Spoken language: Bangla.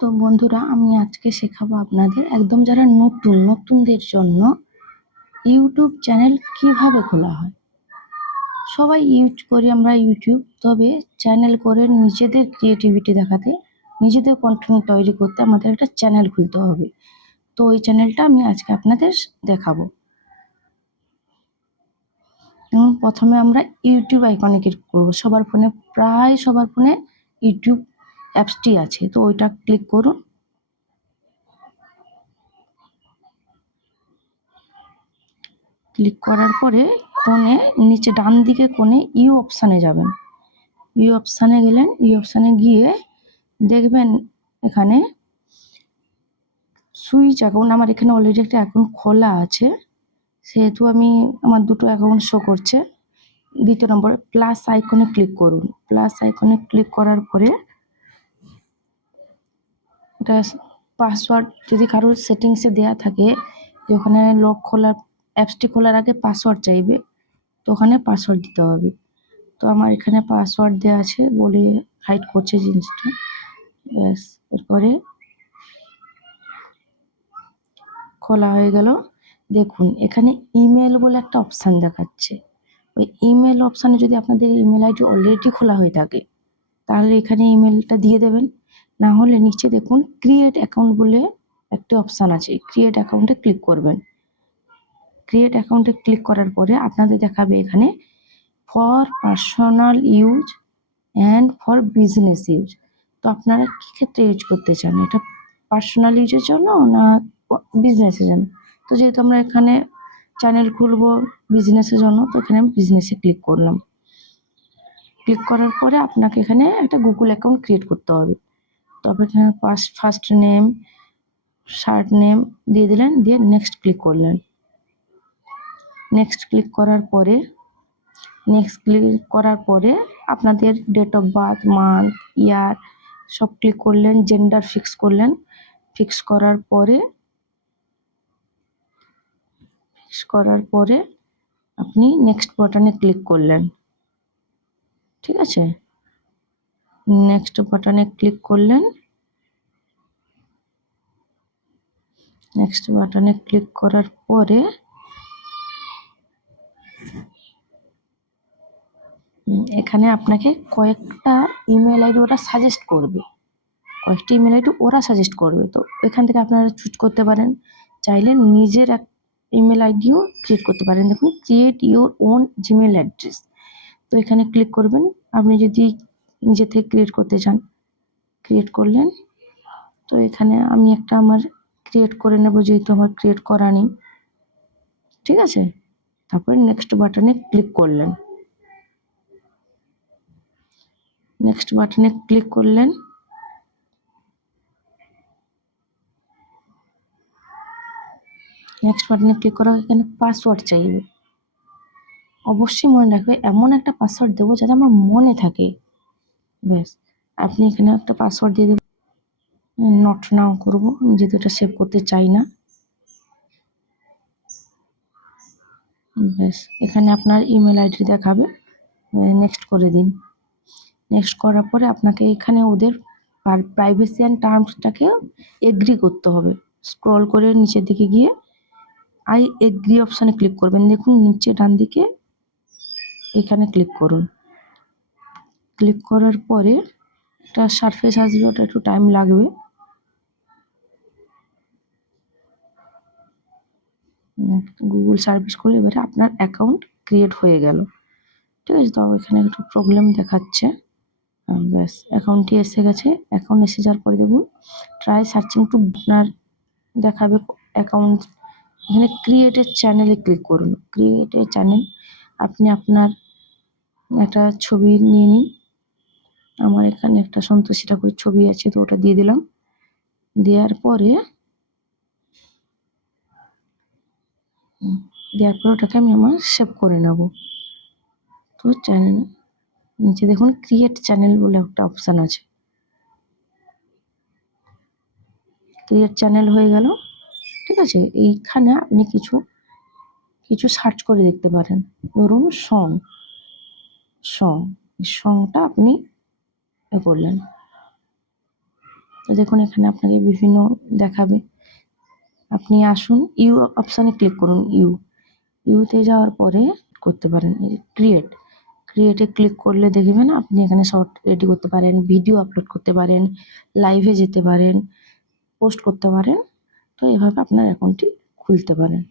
তো বন্ধুরা, আমি আজকে শেখাবো আপনাদের একদম যারা নতুন, নতুনদের জন্য ইউটিউব চ্যানেল কীভাবে খোলা হয়। সবাই ইউজ করি আমরা ইউটিউব, তবে চ্যানেল করে নিজেদের ক্রিয়েটিভিটি দেখাতে, নিজেদের কন্টেন্ট তৈরি করতে আমাদের একটা চ্যানেল খুলতে হবে। তো ওই চ্যানেলটা আমি আজকে আপনাদের দেখাবো। প্রথমে আমরা ইউটিউব আইকনে ক্লিক করব। সবার ফোনে প্রায় সবার ফোনে ইউটিউব অ্যাপসটি আছে, তো ওইটা ক্লিক করুন। ক্লিক করার পরে কোণে, নিচে ডান দিকে কোণে ইউ অপশানে যাবেন। ইউ অপশানে গেলেন ইউ অপশানে গিয়ে দেখবেন এখানে সুইচ অ্যাকাউন্ট আমার এখানে অলরেডি একটা অ্যাকাউন্ট খোলা আছে। সেহেতু আমি আমার দুটো অ্যাকাউন্ট শো করছে। দ্বিতীয় নম্বরে প্লাস আইকনে ক্লিক করুন। প্লাস আইকনে ক্লিক করার পরে এটা পাসওয়ার্ড যদি কারোর সেটিংসে দেয়া থাকে, যে ওখানে লক খোলার অ্যাপসটি খোলার আগে পাসওয়ার্ড চাইবে, তো ওখানে পাসওয়ার্ড দিতে হবে। তো আমার এখানে পাসওয়ার্ড দেওয়া আছে বলে হাইড করছে জিনিসটা। ব্যাস, এরপরে খোলা হয়ে গেল। দেখুন, এখানে ইমেল বলে একটা অপশান দেখাচ্ছে। ওই ইমেল অপশানে যদি আপনাদের ইমেল আইডি অলরেডি খোলা হয়ে থাকে, তাহলে এখানে ইমেলটা দিয়ে দেবেন। না হলে নিচে দেখুন ক্রিয়েট অ্যাকাউন্ট বলে একটি অপশান আছে। ক্রিয়েট অ্যাকাউন্টে ক্লিক করবেন। ক্রিয়েট অ্যাকাউন্টে ক্লিক করার পরে আপনাদের দেখাবে এখানে for personal use and for business use তো আপনারা কী ক্ষেত্রে ইউজ করতে চান? এটা পার্সোনাল ইউজের জন্য না বিজনেসের জন্য? তো যেহেতু আমরা এখানে চ্যানেল খুলবো বিজনেসের জন্য, তো এখানে আমি বিজনেসে ক্লিক করলাম। ক্লিক করার পরে আপনাকে এখানে একটা গুগল অ্যাকাউন্ট ক্রিয়েট করতে হবে। তবে এখানে first first name short name দিয়ে দিলেন, দিয়ে নেক্সট ক্লিক করলেন। নেক্সট ক্লিক করার পরে নেক্সট ক্লিক করার পরে আপনাদের date of birth month year সব ক্লিক করলেন জেন্ডার ফিক্স করলেন। ফিক্স করার পরে ফিক্স করার পরে আপনি নেক্সট বাটনে ক্লিক করলেন। ঠিক আছে? নেক্সট বাটনে ক্লিক করলেন। নেক্সট বাটনে ক্লিক করার পরে এখানে আপনাকে কয়েকটা ইমেল আইডি ওরা সাজেস্ট করবে। কয়েকটা ইমেল আইডি ওরা সাজেস্ট করবে। তো এখান থেকে আপনারা চুজ করতে পারেন। চাইলে নিজের এক ইমেল আইডিও ক্রিয়েট করতে পারেন। দেখুন create your own Gmail address তো এখানে ক্লিক করবেন। আপনি যদি নিজে থেকে ক্রিয়েট করতে চান। ক্রিয়েট করলেন। তো এখানে আমি একটা আমার ক্রিয়েট করে নেব, যেহেতু আমার ক্রিয়েট করা নেই। ঠিক আছে? তারপরে নেক্সট বাটনে ক্লিক করলেন। নেক্সট বাটনে ক্লিক করলেন। নেক্সট বাটনে ক্লিক করা এখানে পাসওয়ার্ড চাইবে। অবশ্যই মনে রাখবে, এমন একটা পাসওয়ার্ড দেবো যাতে আমার মনে থাকে। ব্যাস। আপনি এখানে একটা পাসওয়ার্ড দিয়ে দেবেন। নট নাও করব। যেহেতু এটা সেভ করতে চাই না। ব্যাস, এখানে আপনার ইমেল আইডি দেখাবে। নেক্সট করে দিন। নেক্সট করার পরে আপনাকে এখানে ওদের প্রাইভেসি অ্যান্ড টার্মসটাকে এগ্রি করতে হবে। স্ক্রল করে নিচের দিকে গিয়ে আই এগ্রি অপশানে ক্লিক করবেন। দেখুন, নিচে ডান দিকে এখানে ক্লিক করুন। ক্লিক করার পরে একটা সারফেস আসবে, ওটা একটু টাইম লাগবে। গুগল সার্ভিস করে এবারে আপনার অ্যাকাউন্ট ক্রিয়েট হয়ে গেল। ঠিক আছে, তো এখানে একটু প্রবলেম দেখাচ্ছে। ব্যাস অ্যাকাউন্টটি এসে গেছে। অ্যাকাউন্ট এসে যাওয়ার পরে দেখুন ট্রাই সার্চিং টু আপনার দেখাবে অ্যাকাউন্ট এখানে ক্রিয়েটের চ্যানেলে ক্লিক করুন। ক্রিয়েটের চ্যানেল আপনি আপনার একটা ছবি নিয়ে নিন। আমার এখানে একটা সন্তোষী ঠাকুরের ছবি আছে, তো ওটা দিয়ে দিলাম। দেওয়ার পরে দেওয়ার পরে ওটাকে আমি আমার সেভ করে নেব। তো চ্যানেল নিচে দেখুন ক্রিয়েট চ্যানেল বলে একটা অপশান আছে। ক্রিয়েট চ্যানেল হয়ে গেল, ঠিক আছে? এইখানে আপনি কিছু কিছু সার্চ করে দেখতে পারেন। ধরুন সং সং সংটা আপনি করলেন দেখুন, এখানে আপনাকে বিভিন্ন দেখাবে। আপনি আসুন ইউ অপশানে ক্লিক করুন ইউ ইউতে যাওয়ার পরে করতে পারেন ক্রিয়েট ক্রিয়েটে ক্লিক করলে দেখবেন আপনি এখানে শর্ট রেডি করতে পারেন ভিডিও আপলোড করতে পারেন লাইভে যেতে পারেন পোস্ট করতে পারেন। তো এভাবে আপনার অ্যাকাউন্টটি খুলতে পারেন।